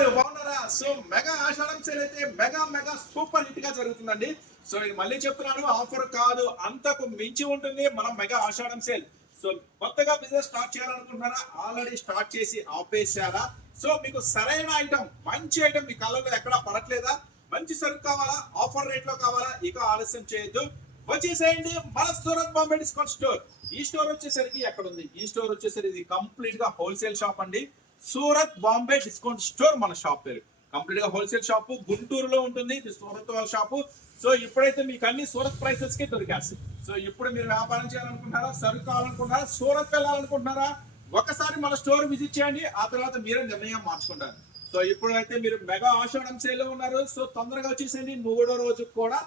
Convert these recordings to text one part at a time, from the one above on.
గారు బాగున్నారా? So mega Ashadham sale అయితే మెగా మెగా సూపర్ హిట్గా జరుగుతుందండి. సో ఇది మళ్ళీ చెప్తున్నాను ఆఫర్ కాదు అంతకు మించి ఉంటుంది మనం మెగా ఆషాఢం సేల్ సో కొత్తగా బిజినెస్ స్టార్ట్ చేయాలనుకుంటున్నారా? ఆల్రెడీ స్టార్ట్ చేసి ఆపేసారా సో మీకు సరైన ఐటమ్ మంచి ఐటమ్ మీ కళ్ళలో ఎక్కడా పడట్లేదా? మంచి సరుకు కావాలా? ఆఫర్ రేట్లో కావాలా? ఇక ఆలస్యం చేయొద్దు. వచ్చేసేయండి మన సూరత్ బాంబే డిస్కౌంట్ స్టోర్ ఈ స్టోర్ వచ్చేసరికి ఎక్కడ ఉంది ఈ స్టోర్ వచ్చేసరికి ఇది కంప్లీట్గా హోల్సేల్ షాప్ అండి. సూరత్ బాంబే డిస్కౌంట్ స్టోర్ మన షాప్ పేరు. కంప్లీట్గా హోల్సేల్ షాప్ గుంటూరులో ఉంటుంది. ఇది సూరత్ వాళ్ళ షాపు. సో ఇప్పుడైతే మీకు అన్ని సూరత్ ప్రైసెస్కి దొరికాసి సో ఇప్పుడు మీరు వ్యాపారం చేయాలనుకుంటున్నారా సరుకు కావాలనుకుంటున్నారా సూరత్ వెళ్ళాలనుకుంటున్నారా ఒకసారి మన స్టోర్ విజిట్ చేయండి. ఆ తర్వాత మీరే నిర్ణయం మార్చుకుంటారు. సో ఇప్పుడైతే మీరు మెగా ఆషాఢం సేల్లో ఉన్నారు. సో తొందరగా వచ్చేసేయండి. మూడో రోజు కూడా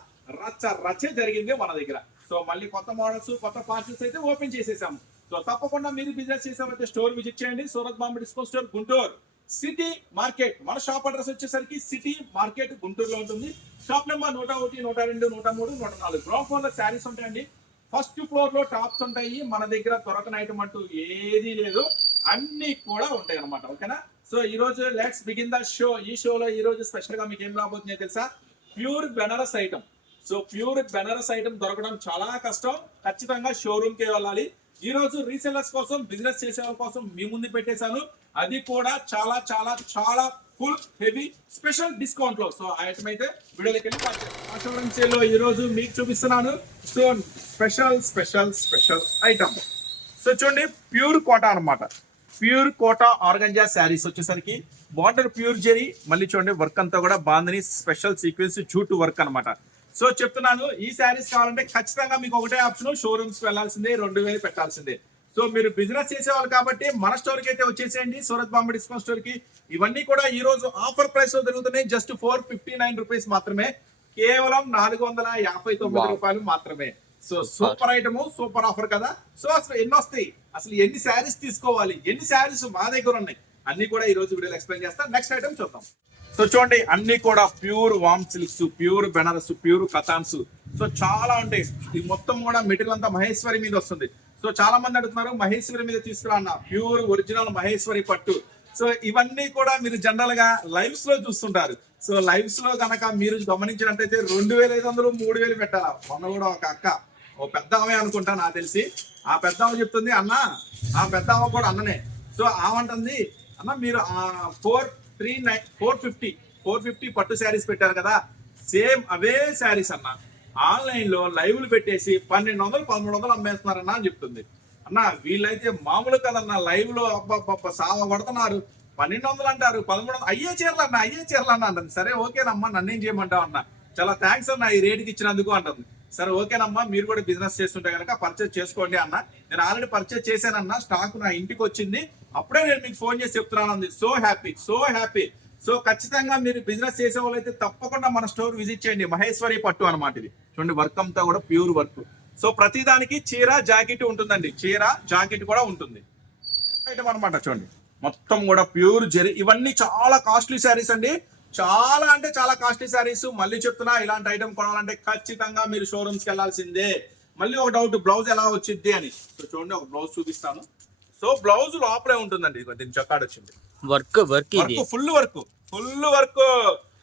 రచ్చ రచ్చే జరిగింది మన దగ్గర. సో మళ్ళీ కొత్త మోడల్స్ కొత్త పార్సల్స్ అయితే ఓపెన్ చేసేసాము. సో తప్పకుండా మీరు బిజినెస్ చేసామంటే స్టోర్ విజిట్ చేయండి. Surat Bombay discount store Guntur city market మన షాప్ అడ్రస్ వచ్చేసరికి సిటీ మార్కెట్ గుంటూరులో ఉంటుంది. షాప్ నెంబర్ నూట ఒకటి నూట రెండు నూట మూడు నూట నాలుగు. గ్రౌండ్ ఫ్లోర్లో శారీస్ ఉంటాయండి. ఫస్ట్ ఫ్లోర్లో టాప్స్ ఉంటాయి. మన దగ్గర దొరకని ఐటమ్ అంటూ ఏది లేదు. అన్ని కూడా ఉంటాయి అనమాట ఓకేనా సో ఈ రోజు లెట్స్ బిగిన్ ద షో ఈ షోలో ఈ రోజు స్పెషల్గా మీకు ఏం రాబోతుందో తెలుసా? Pure Banaras item so pure Banaras item దొరకడం చాలా కష్టం. ఖచ్చితంగా షోరూమ్ కే వెళ్ళాలి. ఈ రోజు రీసెలర్స్ కోసం బిజినెస్ చేసే వాళ్ళ కోసం మీ ముందు పెట్టేశాను. అది కూడా చాలా చాలా చాలా ఫుల్ హెవీ స్పెషల్ డిస్కౌంట్లో. సో ఆ ఐటమ్ అయితే వీడియోలోకి వెళ్ళి సేల్లో ఈ రోజు మీకు చూపిస్తున్నాను. So special special special item so చూడండి ప్యూర్ కోట అన్నమాట. ప్యూర్ కోట ఆర్గంజా శారీస్ వచ్చేసరికి బార్డర్ ప్యూర్ జెరీ మళ్ళీ చూడండి వర్క్ అంతా కూడా bandhani special sequence jute work అన్నమాట. సో చెప్తున్నాను ఈ శారీస్ కావాలంటే ఖచ్చితంగా మీకు ఒకటే ఆప్షన్ షోరూమ్స్ వెళ్ళాల్సిందే రెండు వేలు పెట్టాల్సిందే. సో మీరు బిజినెస్ చేసేవాళ్ళు కాబట్టి మన స్టోర్కి అయితే వచ్చేసేయండి సూరత్ బాంబే డిస్కౌంట్ స్టోర్కి ఇవన్నీ కూడా ఈ రోజు ఆఫర్ ప్రైస్లో దొరుకుతున్నాయి just four fifty nine rupees మాత్రమే. కేవలం నాలుగు వందల యాభై తొమ్మిది. రూపాయలు మాత్రమే. So super item super offer కదా. సో అసలు ఎన్ని వస్తాయి? అసలు ఎన్ని శారీస్ తీసుకోవాలి? ఎన్ని శారీస్ మా దగ్గర ఉన్నాయి? అన్ని కూడా ఈ రోజు వీడియోలో ఎక్స్ప్లెయిన్ చేస్తా. నెక్స్ట్ ఐటమ్ చూద్దాం. సో చూడండి అన్ని కూడా ప్యూర్ వామ్ సిల్క్స్ ప్యూర్ బెనారస్ ప్యూర్ కథాన్స్. సో చాలా ఉంటాయి. ఈ మొత్తం కూడా మెటీరియల్ అంతా మహేశ్వరి మీద వస్తుంది. సో చాలా మంది అడుగుతున్నారు మహేశ్వరి మీద తీసుకురా అన్న. ప్యూర్ ఒరిజినల్ మహేశ్వరి పట్టు. సో ఇవన్నీ కూడా మీరు జనరల్గా లైవ్స్లో చూస్తుంటారు. సో లైవ్స్లో కనుక మీరు గమనించినట్టయితే రెండు వేల ఐదు వందలు మూడు వేలు పెట్టాలా? మొన్న కూడా ఒక అక్క ఓ పెద్ద ఆమె అనుకుంటా నాకు తెలిసి. ఆ పెద్ద ఆమె చెప్తుంది అన్న ఆ పెద్ద ఆమె కూడా అన్ననే. సో ఆమంటుంది అన్న మీరు four three nine four fifty four fifty పట్టు శారీస్ పెట్టారు కదా. సేమ్ అవే శారీస్ అన్న. ఆన్లైన్లో లైవ్లు పెట్టేసి పన్నెండు వందలు పదమూడు వందలు అమ్మేస్తున్నారన్న అని చెప్తుంది. అన్న వీళ్ళైతే మామూలు కదన్న లైవ్లో అబ్బబ్బబ్బ సావ పడుతున్నారు. పన్నెండు వందలు అంటారు పదమూడు వందలు అయ్యే చీరలు అన్న అయ్యే చీరలు అన్న అంటుంది. సరే ఓకేనమ్మా నన్నేం చేయమంటావు అన్న. చాలా థ్యాంక్స్ అన్న ఈ రేటుకి ఇచ్చినందుకు అంటుంది. సరే ఓకేనమ్మా మీరు కూడా బిజినెస్ చేస్తుంటే కనుక పర్చేస్ చేసుకోండి అన్న. నేను ఆల్రెడీ పర్చేస్ చేశానన్న స్టాక్ నా ఇంటికి వచ్చింది. అప్పుడే నేను మీకు ఫోన్ చేసి చెప్తున్నాను అంది so happy so happy. So ఖచ్చితంగా మీరు బిజినెస్ చేసే వాళ్ళైతే తప్పకుండా మన స్టోర్ విజిట్ చేయండి. మహేశ్వరి పట్టు అనమాట ఇది. చూడండి వర్క్ అంతా కూడా ప్యూర్ వర్క్. సో ప్రతిదానికి చీర జాకెట్ ఉంటుందండి. చీర జాకెట్ కూడా ఉంటుంది. ఐటమ్ అనమాట చూడండి. మొత్తం కూడా ప్యూర్ జెరీ ఇవన్నీ చాలా కాస్ట్లీ శారీస్ అండి. చాలా అంటే చాలా కాస్ట్లీ శారీస్. మళ్ళీ చెప్తున్నా ఇలాంటి ఐటమ్ కొనాలంటే ఖచ్చితంగా మీరు షోరూమ్స్కి వెళ్ళాల్సిందే. మళ్ళీ ఒక డౌట్ బ్లౌజ్ ఎలా వచ్చింది అని. సో చూడండి ఒక బ్లౌజ్ చూపిస్తాను. సో బ్లౌజ్ లోపలే ఉంటుందండి. దీని జకాడ్ వచ్చింది. Work work full work. Full work.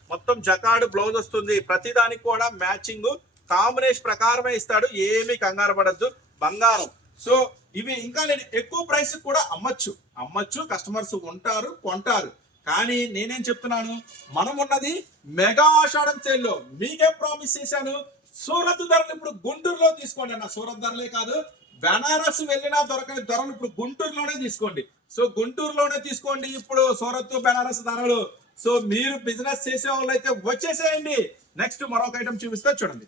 మొత్తం జకాడ్ బ్లౌజ్ వస్తుంది. ప్రతి దానికి కూడా మ్యాచింగ్ కాంబినేషన్ ప్రకారమే ఇస్తాడు. ఏమీ కంగారు పడద్దు. బంగారం. సో ఇవి ఇంకా నేను ఎక్కువ ప్రైస్ కూడా అమ్మచ్చు. అమ్మచ్చు. కస్టమర్స్ ఉంటారు కొంటారు. కానీ నేనేం చెప్తున్నాను? మనం ఉన్నది మెగా ఆషాఢం సేల్లో మీకే ప్రామిస్ చేశాను. సూరత్ ధరలు ఇప్పుడు గుంటూరులో తీసుకోండి అన్న. సూరత్ ధరలే కాదు. బెనారస్ వెళ్ళినా దొరకని ధరలు ఇప్పుడు గుంటూరులోనే తీసుకోండి. సో గుంటూరులోనే తీసుకోండి ఇప్పుడు సూరత్ బెనారస్ ధరలు. సో మీరు బిజినెస్ చేసే వాళ్ళు అయితే వచ్చేసేయండి. నెక్స్ట్ మరొక ఐటమ్ చూపిస్తే చూడండి.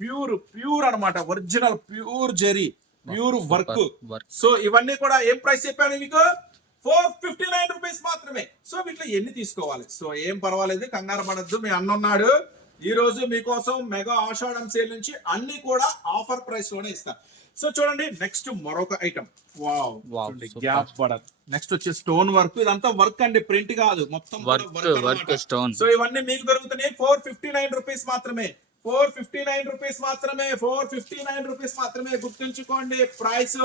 ప్యూర్ ప్యూర్ అన్నమాట. Original pure zari pure work. So ఇవన్నీ కూడా ఏం ప్రైస్ చెప్పాను మీకు? ఫోర్ ఫిఫ్టీ నైన్ రూపీస్ మాత్రమే. సో వీటిలో ఎన్ని తీసుకోవాలి? సో ఏం పర్వాలేదు కంగారు పడద్దు. మీ అన్న ఉన్నాడు. ఈ రోజు మీకోసం మెగా ఆషాఢం సేల్ నుంచి అన్ని కూడా ఆఫర్ ప్రైస్లోనే ఇస్తా. సో చూడండి నెక్స్ట్ మరొక ఐటమ్ వావ్. గ్యాప్ పడదు నెక్స్ట్ వచ్చే స్టోన్ వర్క్ ఇదంతా వర్క్ అండి ప్రింట్ కాదు. మొత్తం వర్క్ వర్క్ స్టోన్ సో ఇవన్నీ మీకు దొరుకుతున్నాయి. ఫోర్ ఫిఫ్టీ నైన్ రూపీస్ మాత్రమే. ఫోర్ ఫిఫ్టీ నైన్ రూపీస్ మాత్రమే ఫోర్ ఫిఫ్టీ నైన్ రూపీస్ మాత్రమే గుర్తుంచుకోండి. ప్రైస్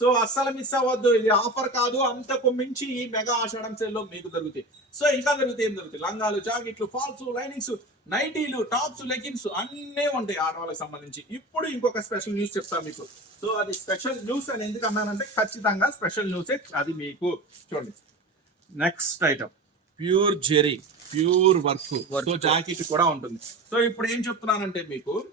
సో అస్సలు మిస్ అవ్వద్దు. ఇది ఆఫర్ కాదు. అంతకు మించి ఈ మెగా ఆషాఢం మీకు దొరుకుతాయి. సో ఇంకా దొరుకుతాయి ఏం దొరుకుతాయి? లంగాలు జాకెట్లు ఫాల్స్ లైనింగ్స్ నైటీలు టాప్స్ లెగిన్స్ అన్నీ ఉంటాయి ఆడవాళ్ళకి సంబంధించి. ఇప్పుడు ఇంకొక స్పెషల్ న్యూస్ చెప్తాను మీకు. సో అది స్పెషల్ న్యూస్ అని ఎందుకు అన్నానంటే ఖచ్చితంగా స్పెషల్ న్యూస్ అది మీకు. చూడండి. Next item. Pure zari pure work. So jacket కూడా ఉంటుంది. సో ఇప్పుడు ఏం చెప్తున్నానంటే మీకు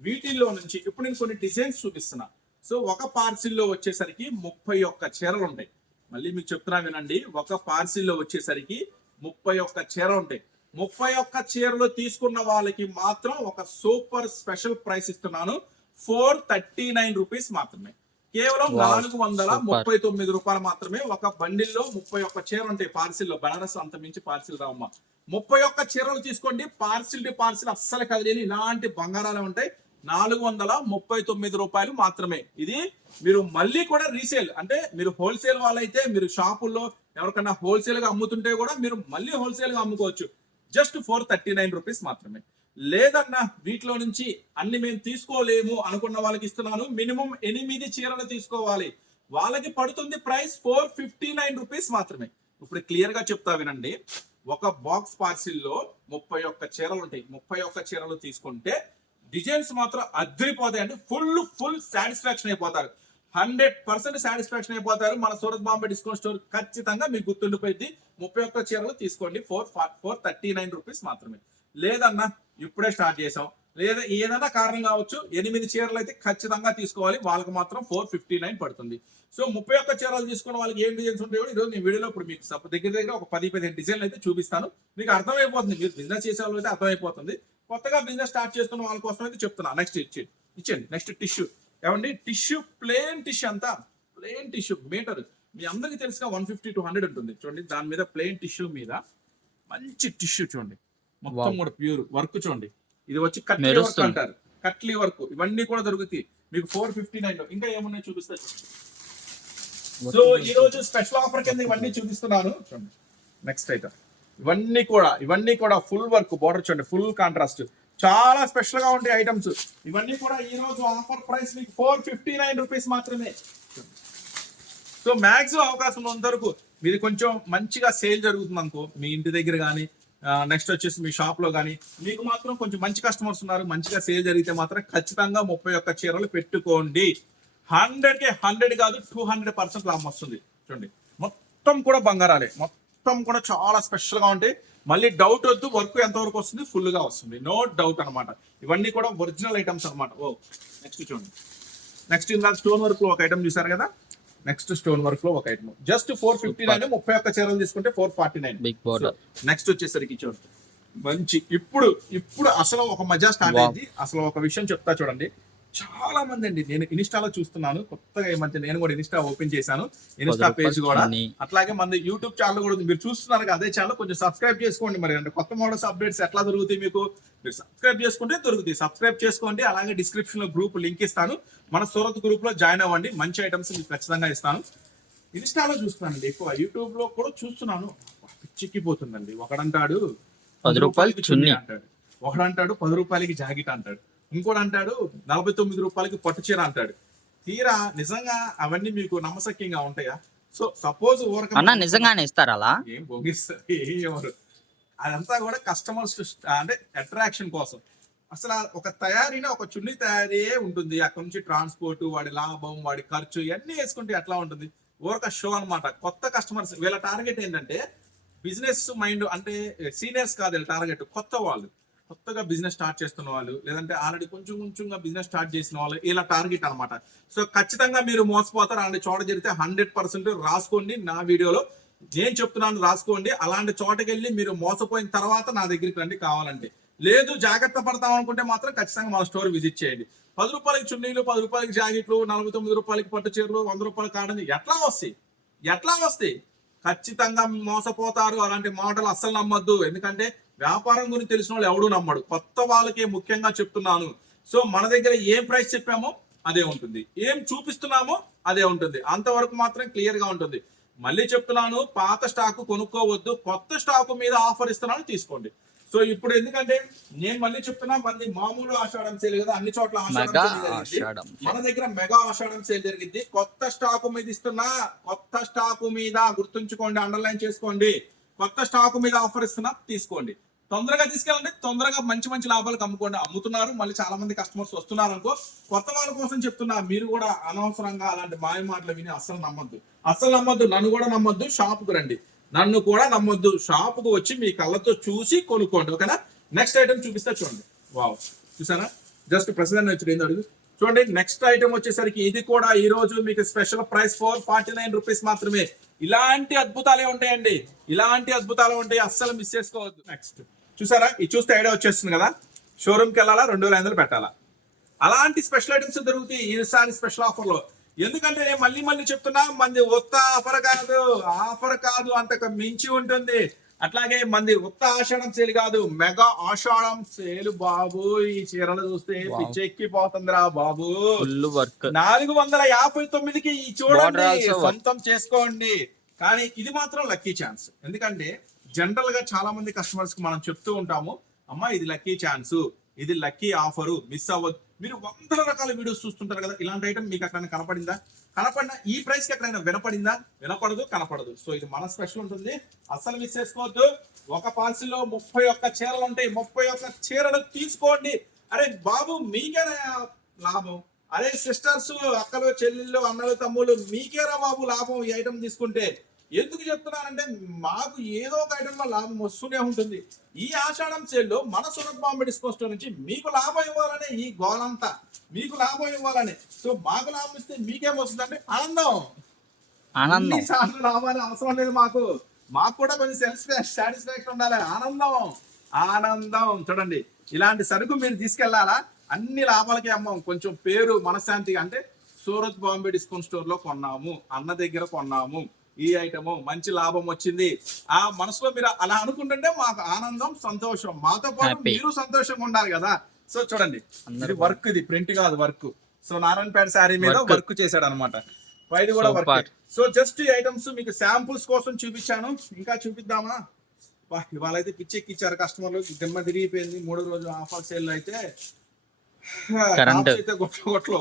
వీటిల్లో నుంచి ఇప్పుడు నేను కొన్ని డిజైన్స్ చూపిస్తున్నా. సో ఒక parcel లో వచ్చేసరికి ముప్పై ఒక్క చీరలు ఉంటాయి. మళ్ళీ మీకు చెప్తున్నా వినండి ఒక parcel లో వచ్చేసరికి ముప్పై ఒక్క చీరలు ఉంటాయి. ముప్పై ఒక్క చీరలు తీసుకున్న వాళ్ళకి మాత్రం ఒక సూపర్ స్పెషల్ ప్రైస్ ఇస్తున్నాను. ఫోర్ థర్టీ నైన్ రూపీస్ మాత్రమే. కేవలం నాలుగు వందల. ముప్పై తొమ్మిది రూపాయలు మాత్రమే ఒక బండిల్లో ముప్పై ఒక్క చీరలు ఉంటాయి పార్సిల్లో బనారస్ అంత మించి పార్సిల్ రావమ్మ. ముప్పై ఒక్క చీరలు తీసుకోండి పార్సిల్ టు పార్సిల్ అస్సలు కదిలేని ఇలాంటి బంగారాలు ఉంటాయి. నాలుగు వందల ముప్పై తొమ్మిది రూపాయలు మాత్రమే. ఇది మీరు మళ్ళీ కూడా రీసేల్ అంటే మీరు హోల్సేల్ వాళ్ళైతే మీరు షాపుల్లో ఎవరికన్నా హోల్సేల్గా అమ్ముతుంటే కూడా మీరు మళ్ళీ హోల్సేల్గా అమ్ముకోవచ్చు. Just four thirty nine rupees మాత్రమే. లేదన్నా వీటిలో నుంచి అన్ని మేము తీసుకోలేము అనుకున్న వాళ్ళకి ఇస్తున్నాను. మినిమం ఎనిమిది చీరలు తీసుకోవాలి. వాళ్ళకి పడుతుంది price four fifty nine rupees మాత్రమే. ఇప్పుడు క్లియర్గా చెప్తా వినండి. ఒక బాక్స్ పార్సిల్లో ముప్పై ఒక్క చీరలు ఉంటాయి. ముప్పై ఒక్క చీరలు తీసుకుంటే డిజైన్స్ మాత్రం అద్దరిపోతాయి అంటే ఫుల్ ఫుల్ సాటిస్ఫాక్షన్ అయిపోతారు. హండ్రెడ్ పర్సెంట్ సాటిస్ఫాక్షన్ అయిపోతారు. మన సూరత్ బాంబే డిస్కౌంట్ స్టోర్ ఖచ్చితంగా మీకు గుర్తుండిపోయింది. ముప్పై ఒక్క చీరలు తీసుకోండి. Four four thirty nine rupees మాత్రమే. లేదన్నా ఇప్పుడే స్టార్ట్ చేసాం లేదా ఏదైనా కారణం కావచ్చు ఎనిమిది చీరలు అయితే ఖచ్చితంగా తీసుకోవాలి. వాళ్ళకి మాత్రం ఫోర్ ఫిఫ్టీ నైన్ పడుతుంది. సో ముప్పై ఒక్క చీరలు తీసుకున్న వాళ్ళకి ఏం డిజైన్స్ ఉంటాయో ఈరోజు నేను వీడియోలో ఇప్పుడు మీకు దగ్గర దగ్గర ఒక పది పదిహేను డిజైన్లు అయితే చూపిస్తాను. మీకు అర్థమైపోతుంది. మీరు బిజినెస్ చేసే వాళ్ళు అయితే అర్థమైపోతుంది. కొత్తగా బిజినెస్ స్టార్ట్ చేస్తున్న వాళ్ళ కోసం అయితే చెప్తున్నా. నెక్స్ట్ ఇచ్చేయండి. ఇచ్చేయండి. నెక్స్ట్ టిష్యూ ఏమండి? టిష్యూ ప్లేన్ టిష్యూ అంతా. ప్లేన్ టిష్యూ మీటర్ మీ అందరికీ తెలుసుగా వన్ ఫిఫ్టీ టూ హండ్రెడ్ ఉంటుంది. చూడండి దాని మీద ప్లేన్ టిష్యూ మీద మంచి టిష్యూ చూడండి. మొత్తం. కూడా ప్యూర్ వర్క్ చూడండి. ఇది వచ్చి కట్లీ వర్క్. అంటారు. కట్లీ వర్క్ ఇవన్నీ కూడా దొరుకుతాయి. మీకు ఫోర్ ఫిఫ్టీ నైన్లో. ఇంకా ఏమున్నాయి చూపిస్తా సో ఈ రోజు స్పెషల్ ఆఫర్ కింద ఇవన్నీ చూపిస్తున్నాను. చూడండి. నెక్స్ట్ ఐటమ్ ఇవన్నీ కూడా ఇవన్నీ కూడా ఫుల్ వర్క్ బార్డర్ చూడండి. ఫుల్ కాంట్రాస్ట్ చాలా స్పెషల్గా ఉంటాయి ఐటమ్స్ ఇవన్నీ కూడా ఈ రోజు ఆఫర్ ప్రైస్ మీకు ఫోర్ ఫిఫ్టీ నైన్ రూపీస్ మాత్రమే. సో మాక్సిమం అవకాశం ఉన్నంత వరకు మీది కొంచెం మంచిగా సేల్ జరుగుతుంది అనుకో మీ ఇంటి దగ్గర కానీ నెక్స్ట్ వచ్చేసి మీ షాప్లో కానీ మీకు మాత్రం కొంచెం మంచి కస్టమర్స్ ఉన్నారు మంచిగా సేల్ జరిగితే మాత్రం ఖచ్చితంగా ముప్పై ఒక్క చీరలు పెట్టుకోండి. హండ్రెడ్కి హండ్రెడ్ కాదు టూ హండ్రెడ్ పర్సెంట్ లాభం వస్తుంది. చూడండి మొత్తం కూడా బంగారాలే మొత్తం కూడా చాలా స్పెషల్గా ఉంటాయి. మళ్ళీ డౌట్ వద్దు వర్క్ ఎంత వరకు వస్తుంది ఫుల్గా వస్తుంది. నో డౌట్ అనమాట ఇవన్నీ కూడా ఒరిజినల్ ఐటమ్స్ అనమాట ఓ నెక్స్ట్ చూడండి. నెక్స్ట్ ఇందాక స్టోన్ వర్క్లో ఒక ఐటమ్ చూసారు కదా? నెక్స్ట్ స్టోన్ వర్క్లో ఒక item just four fifty nine ముప్పై ఒక్క చీరలు తీసుకుంటే four forty nine big border next వచ్చేసరికి చూడండి. మంచి ఇప్పుడు ఇప్పుడు అసలు ఒక మజా స్టార్ట్. అయింది. అసలు ఒక విషయం చెప్తా చూడండి. చాలా మంది అండి నేను ఇన్స్టాలో చూస్తున్నాను. కొత్తగా ఈ మధ్య నేను కూడా ఇన్స్టా ఓపెన్ చేశాను. ఇన్స్టా పేజ్ కూడా. అట్లాగే మన యూట్యూబ్ ఛానల్ కూడా మీరు చూస్తున్నారు అదే ఛానల్. కొంచెం సబ్స్క్రైబ్ చేసుకోండి మరి. అంటే కొత్త మోడల్స్ అప్డేట్స్ ఎట్లా దొరుకుతాయి మీకు? మీరు సబ్స్క్రైబ్ చేసుకుంటే దొరుకుతాయి. సబ్స్క్రైబ్ చేసుకోండి. అలాగే డిస్క్రిప్షన్లో గ్రూప్ లింక్ ఇస్తాను. మన సూరత్ గ్రూప్లో జాయిన్ అవ్వండి. మంచి ఐటమ్స్ మీకు ఖచ్చితంగా ఇస్తాను. ఇన్స్టాలో చూస్తున్నానండి ఎక్కువ. యూట్యూబ్లో కూడా చూస్తున్నాను. పిచ్చిక్కిపోతుందండి. ఒకడంటాడు పది రూపాయలకి చున్నీ. అంటాడు. ఒకడంటాడు పది రూపాయలకి జాకెట్ అంటాడు. ఇంకోటి అంటాడు నలభై తొమ్మిది రూపాయలకి పట్టు చీర అంటాడు. తీరా నిజంగా అవన్నీ మీకు నమ్మసక్యంగా ఉంటాయా? సో సపోజ్ ఊరక అన్న నిజంగానే ఇస్తారా అలా? ఏం భోగిస్తారు ఎవరు అదంతా కూడా కస్టమర్స్ అంటే అట్రాక్షన్ కోసం. అసలు ఒక తయారీన ఒక చున్నీ తయారీయే ఉంటుంది. అక్కడ నుంచి ట్రాన్స్పోర్ట్ వాడి లాభం వాడి ఖర్చు ఇవన్నీ వేసుకుంటే ఎట్లా ఉంటుంది. ఊరక షో అన్నమాట. కొత్త కస్టమర్స్ వీళ్ళ టార్గెట్ ఏంటంటే బిజినెస్ మైండ్ అంటే సీనియర్స్ కాదు వీళ్ళ టార్గెట్ కొత్త వాళ్ళు. కొత్తగా బిజినెస్ స్టార్ట్ చేస్తున్న వాళ్ళు లేదంటే ఆల్రెడీ కొంచెం కొంచెంగా బిజినెస్ స్టార్ట్ చేసిన వాళ్ళు ఇలా టార్గెట్ అన్నమాట. సో ఖచ్చితంగా మీరు మోసపోతారు. అలాంటి చోట జరిగితే హండ్రెడ్ పర్సెంట్ రాసుకోండి నా వీడియోలో. నేను చెప్తున్నాను రాసుకోండి. అలాంటి చోటకి వెళ్ళి మీరు మోసపోయిన తర్వాత నా దగ్గరికి రండి కావాలంటే. లేదు జాగ్రత్త పడతాం అనుకుంటే మాత్రం ఖచ్చితంగా మన స్టోర్ విజిట్ చేయండి. పది రూపాయలకి చున్నీలు పది రూపాయలకి జాకెట్లు నలభై తొమ్మిది రూపాయలకి పట్టు చీరలు వంద రూపాయలు కాడని ఎట్లా వస్తాయి? ఎట్లా వస్తాయి? ఖచ్చితంగా మోసపోతారు. అలాంటి మాటలు అస్సలు నమ్మొద్దు. ఎందుకంటే వ్యాపారం గురించి తెలిసిన వాళ్ళు ఎవడూ నమ్మడు. కొత్త వాళ్ళకే ముఖ్యంగా చెప్తున్నాను. సో మన దగ్గర ఏం ప్రైస్ చెప్పామో అదే ఉంటుంది. ఏం చూపిస్తున్నామో అదే ఉంటుంది. అంతవరకు మాత్రం క్లియర్గా ఉంటుంది. మళ్ళీ చెప్తున్నాను పాత స్టాక్ కొనుక్కోవద్దు. కొత్త స్టాక్ మీద ఆఫర్ ఇస్తున్నాను తీసుకోండి. సో ఇప్పుడు ఎందుకంటే నేను మళ్ళీ చెప్తున్నా మంది మామూలు ఆషాఢం సేల్ కదా అన్ని చోట్ల ఆషాఢం. మన దగ్గర మెగా ఆషాఢం సేల్ జరిగింది. కొత్త స్టాక్ మీద ఇస్తున్నా కొత్త స్టాక్ మీద గుర్తుంచుకోండి అండర్లైన్ చేసుకోండి. కొత్త స్టాక్ మీద ఆఫర్ ఇస్తున్నా తీసుకోండి. తొందరగా తీసుకెళ్ళండి. తొందరగా మంచి మంచి లాభాలకు అమ్ముకోండి అమ్ముతున్నారు. మళ్ళీ చాలా మంది కస్టమర్స్ వస్తున్నారు అనుకో కొత్త వాళ్ళ కోసం చెప్తున్నా మీరు కూడా అనవసరంగా అలాంటి మాయ మాటలు విని అస్సలు నమ్మద్దు. అస్సలు నమ్మద్దు. నన్ను కూడా నమ్మద్దు. షాప్కు రండి. నన్ను కూడా నమ్మొద్దు. షాప్కు వచ్చి మీ కళ్ళతో చూసి కొనుక్కోండి. ఓకేనా? నెక్స్ట్ ఐటమ్ చూపిస్తే చూడండి. వావ్ చూసారా? జస్ట్ ప్రెసిడెంట్ వచ్చి ఏంది అడుగు చూడండి నెక్స్ట్ ఐటమ్ వచ్చేసరికి ఇది కూడా ఈ రోజు మీకు special price four forty nine rupees మాత్రమే. ఇలాంటి అద్భుతాలే ఉంటాయండి. ఇలాంటి అద్భుతాలు ఉంటాయి. అస్సలు మిస్ చేసుకోవద్దు. నెక్స్ట్ చూసారా? ఇది చూస్తే ఐడియా వచ్చేస్తుంది కదా? షోరూమ్కి వెళ్ళాలా? రెండు వేల ఐదు వందలు పెట్టాలా? అలాంటి స్పెషల్ ఐటమ్స్ దొరుకుతాయి ఈసారి స్పెషల్ ఆఫర్లో. ఎందుకంటే నేను మళ్ళీ మళ్ళీ చెప్తున్నా మంది ఉత్త ఆఫర్ కాదు ఆఫర్ కాదు అంతకు మించి ఉంటుంది. అట్లాగే మంది ఉత్త ఆషాఢం సేల్ కాదు మెగా ఆషాఢం సేల్ బాబు. ఈ చీరలు చూస్తే. పిచ్చెక్కిపోతుందిరా బాబు. నాలుగు వందల యాభై తొమ్మిదికి ఈ చూడండి. సొంతం చేసుకోండి. కానీ ఇది మాత్రం లక్కీ ఛాన్స్ ఎందుకంటే జనరల్గా చాలా మంది కస్టమర్స్కి మనం చెప్తూ ఉంటాము అమ్మా ఇది లక్కీ ఛాన్స్ ఇది లక్కీ ఆఫరు మిస్ అవ్వద్దు మీరు వందల రకాల వీడియోస్ చూస్తుంటారు కదా ఇలాంటి ఐటమ్ మీకు ఎక్కడైనా కనపడిందా? కనపడినా ఈ ప్రైస్కి ఎక్కడైనా వినపడిందా? వినపడదు కనపడదు. సో ఇది మన స్పెషల్ ఉంటుంది. అస్సలు మిస్ చేసుకోవద్దు. ఒక పార్సిల్ ముప్పై ఒక్క చీరలు ఉంటాయి. ముప్పై ఒక్క చీరలు తీసుకోండి. అరే బాబు మీకేనా లాభం? అరే సిస్టర్స్ అక్కలు చెల్లెళ్ళు అన్నలు తమ్ముళ్ళు మీకేరా బాబు లాభం ఈ ఐటమ్ తీసుకుంటే? ఎందుకు చెప్తున్నానంటే మాకు ఏదో ఒక ఐటమ్లో లాభం వస్తూనే ఉంటుంది. ఈ ఆషాఢం సేల్లో మన సురత్ బాంబే డిస్కౌంట్ స్టోర్ నుంచి మీకు లాభం ఇవ్వాలనే ఈ గోలంతా మీకు లాభం ఇవ్వాలని. సో మాకు లాభం ఇస్తే మీకేం వస్తుందంటే ఆనందం. ఆనందం. సార్లు లాభాలు అవసరం లేదు మాకు. మాకు కూడా కొంచెం సెల్ఫ్ సాటిస్ఫాక్షన్ ఉండాలి. ఆనందం. ఆనందం. చూడండి ఇలాంటి సరుకు మీరు తీసుకెళ్ళాలా? అన్ని లాభాలకి అమ్మాం. కొంచెం పేరు మనశ్శాంతి అంటే సూరత్ బాంబే డిస్కౌంట్ స్టోర్లో కొన్నాము. అన్న దగ్గర కొన్నాము. ఈ ఐటమ్ మంచి లాభం వచ్చింది. ఆ మనసులో మీరు అలా అనుకుంటుంటే మాకు ఆనందం సంతోషం. మాతో పాటు. మీరు సంతోషంగా ఉండాలి కదా. సో చూడండి ఇది వర్క్ ఇది ప్రింట్ కాదు వర్క్. సో నారాయణపేట శారీ మీద. వర్క్ చేశాడు అనమాట ఇది కూడా వర్క్. సో జస్ట్ ఈ ఐటమ్స్ మీకు శాంపుల్స్ కోసం చూపించాను. ఇంకా చూపిద్దామా? ఇవాళ అయితే పిచ్చెక్కిచ్చారు కస్టమర్లు దిమ్మ తిరిగిపోయింది. మూడో రోజు ఆఫర్ సేల్ అయితే. అయితే గొట్ల గొట్లో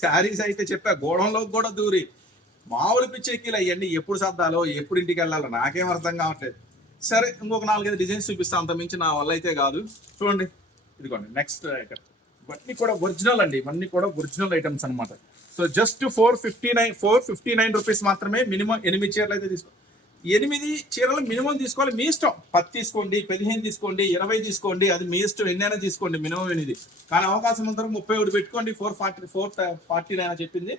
శారీస్ అయితే చెప్పా గోడంలో కూడా దూరి. మామూలు పిచ్చెక్కిలు అవన్నీ ఎప్పుడు సర్దాలో ఎప్పుడు ఇంటికి వెళ్ళాలో నాకేం అర్థం కావట్లేదు. సరే ఇంకొక నాలుగైదు డిజైన్స్ చూపిస్తా అంత మించి నా వల్ల అయితే కాదు. చూడండి ఇదిగోండి నెక్స్ట్ uh, ఇవన్నీ కూడా ఒరిజినల్ అండి ఇవన్నీ కూడా ఒరిజినల్ ఐటమ్స్ అన్నమాట. So just four fifty nine four fifty nine rupees మాత్రమే మినిమం ఎనిమిది చీరలు అయితే తీసుకో. ఎనిమిది చీరలు మినిమం తీసుకోవాలి మీ ఇష్టం. పది తీసుకోండి పదిహేను తీసుకోండి ఇరవై తీసుకోండి అది మీ ఇష్టం ఎన్నైనా తీసుకోండి మినిమం ఎనిమిది. కానీ అవకాశం ఉంటారు ముప్పై ఒకటి పెట్టుకోండి four forty four forty nine చెప్పింది.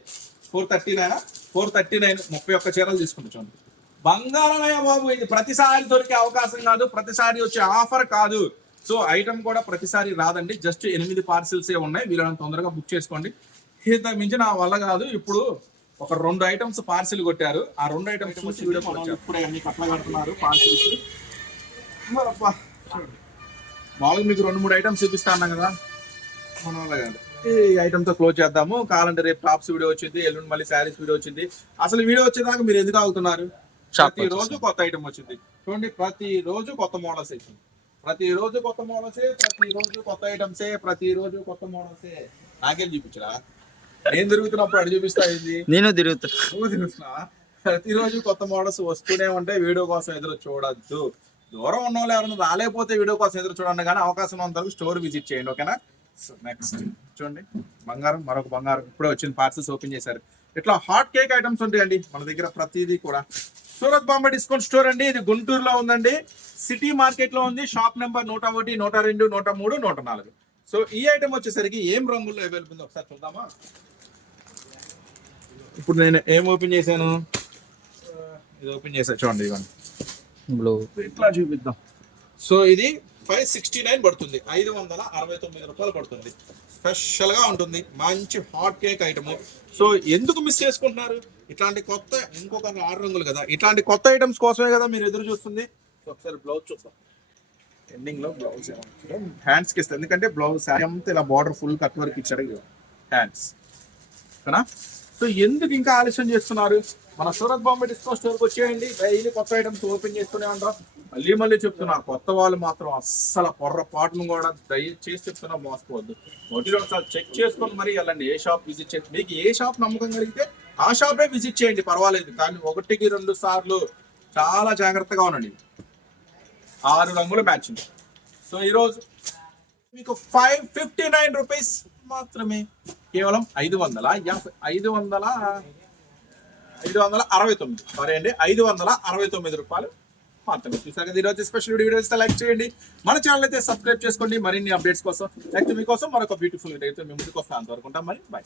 Four thirty nine? Four thirty nine ముప్పై ఒక్క చీరలు తీసుకుంటూ చూడండి. బంగారమయ్య బాబు ఇది ప్రతిసారి దొరికే అవకాశం కాదు ప్రతిసారి వచ్చే ఆఫర్ కాదు. సో ఐటమ్ కూడా ప్రతిసారి రాదండి. జస్ట్ ఎనిమిది పార్సిల్స్ ఏ ఉన్నాయి. వీళ్ళని తొందరగా బుక్ చేసుకోండి. ఇంత మించి నా వల్ల కాదు. ఇప్పుడు ఒక రెండు ఐటమ్స్ పార్సిల్ కొట్టారు. ఆ రెండు ఐటమ్స్ ఇప్పుడే అన్ని కట్ల కడుతున్నారు పార్సిల్స్. మామూలుగా మీకు రెండు మూడు ఐటమ్స్ చూపిస్తా అన్నాం కదా? మన వల్ల కాదు. ఈ ఐటమ్తో క్లోజ్ చేద్దాము. కావాలంటే రేపు టాప్స్ వీడియో వచ్చింది ఎల్లుండి మళ్ళీ శారీస్ వీడియో వచ్చింది. అసలు వీడియో వచ్చేదాకా మీరు ఎందుకు ఆగుతున్నారు? ప్రతి రోజు. కొత్త ఐటమ్ వచ్చింది. చూడండి ప్రతి రోజు కొత్త మోడల్స్ వచ్చింది ప్రతి రోజు కొత్త మోడల్సే ప్రతి రోజు కొత్త ఐటమ్సే ప్రతి రోజు కొత్త మోడల్సే నాకేం చూపించరా? నేను తిరుగుతున్నప్పుడు అడి చూపిస్తా ఇది నేను తిరుగుతా. నువ్వు తిరుగుతున్నా? ప్రతిరోజు కొత్త మోడల్స్ వస్తూనే ఉంటాయి వీడియో కోసం ఎదురు చూడొద్దు. దూరం ఉన్న వాళ్ళు ఎవరైనా రాలేకపోతే వీడియో కోసం ఎదురు చూడండి కానీ అవకాశం ఉన్నంత వరకు స్టోర్ విజిట్ చేయండి ఓకేనా? నెక్స్ట్ చూడండి. బంగారం మరొక బంగారం. ఇప్పుడే వచ్చింది పార్సల్స్ ఓపెన్ చేశారు. ఇట్లా హాట్ కేక్ ఐటమ్స్ ఉంటాయండి. మన దగ్గర ప్రతిదీ కూడా. సూరత్ బాంబే డిస్కౌంట్ స్టోర్ అండి. ఇది గుంటూరులో ఉందండి. సిటీ మార్కెట్లో ఉంది. షాప్ నెంబర్ నూట ఒకటి నూట రెండు నూట మూడు నూట నాలుగు. సో ఈ ఐటమ్ వచ్చేసరికి ఏం రంగుల్లో అవైలబుల్ ఉందో ఒకసారి చూద్దామా? ఇప్పుడు నేను ఏం ఓపెన్ చేశాను? ఇది ఓపెన్ చేసా చూడండి బ్లూ ఇట్లా చూపిద్దాం. సో ఇది ఫైవ్ సిక్స్టీ నైన్ పడుతుంది. ఐదు వందల అరవై తొమ్మిది రూపాయలు పడుతుంది. స్పెషల్గా ఉంటుంది. మంచి హాట్ కేక్ ఐటమ్. సో ఎందుకు మిస్ చేసుకుంటున్నారు? ఇట్లాంటి కొత్త ఇంకొక ఆరు రంగులు కదా. ఇట్లాంటి కొత్త ఐటమ్స్ కోసమే కదా మీరు ఎదురు చూస్తుంది. ఒకసారి బ్లౌజ్ చూద్దాం. ఎండింగ్లో బ్లౌజ్ హ్యాండ్స్కి ఎందుకంటే బ్లౌజ్ శారీ అంతా ఇలా బార్డర్ ఫుల్ కట్ వర్క్ ఇచ్చాడు. హ్యాండ్స్ సో ఎందుకు ఇంకా ఆలస్యం చేస్తున్నారు? మన సూరత్ బాంబే డిస్కౌంట్ స్టోర్కి వచ్చేయండి. డైలీ కొత్త ఐటమ్స్ ఓపెన్ చేస్తూనే ఉంటాం. మళ్ళీ మళ్ళీ చెప్తున్నా కొత్త వాళ్ళు మాత్రం అస్సలు పొర్రపాటును కూడా దయచేసి చెప్తున్నా మోసుకోవద్దు ఒకటి ఒకసారి చెక్ చేసుకొని మరి వెళ్ళండి. ఏ షాప్ విజిట్ చేయండి. మీకు ఏ షాప్ నమ్మకం కలిగితే ఆ షాపే విజిట్ చేయండి. పర్వాలేదు. కానీ ఒకటికి రెండు సార్లు చాలా జాగ్రత్తగా ఉండండి. ఆరు రంగుల మ్యాచింగ్. సో ఈరోజు మీకు ఫైవ్ ఫిఫ్టీ నైన్ రూపీస్ మాత్రమే. కేవలం ఐదు వందల? యాభై ఐదు వందల? ఐదు వందల అరవై తొమ్మిది. సారీ అండి ఐదు వందల అరవై తొమ్మిది రూపాయలు మాత్రమే. చూసారు కదా ఈరోజు స్పెషల్ వీడియో ఇస్తే లైక్ చేయండి. మన ఛానల్ అయితే సబ్స్క్రైబ్ చేసుకోండి. మరిన్ని అప్డేట్స్ కోసం నెక్స్ట్ మీకోసం మరొక బ్యూటిఫుల్ వీడియో అయితే మేము ముందుకు వస్తాం. అంతవరకు ఉంటాం మరి. బాయ్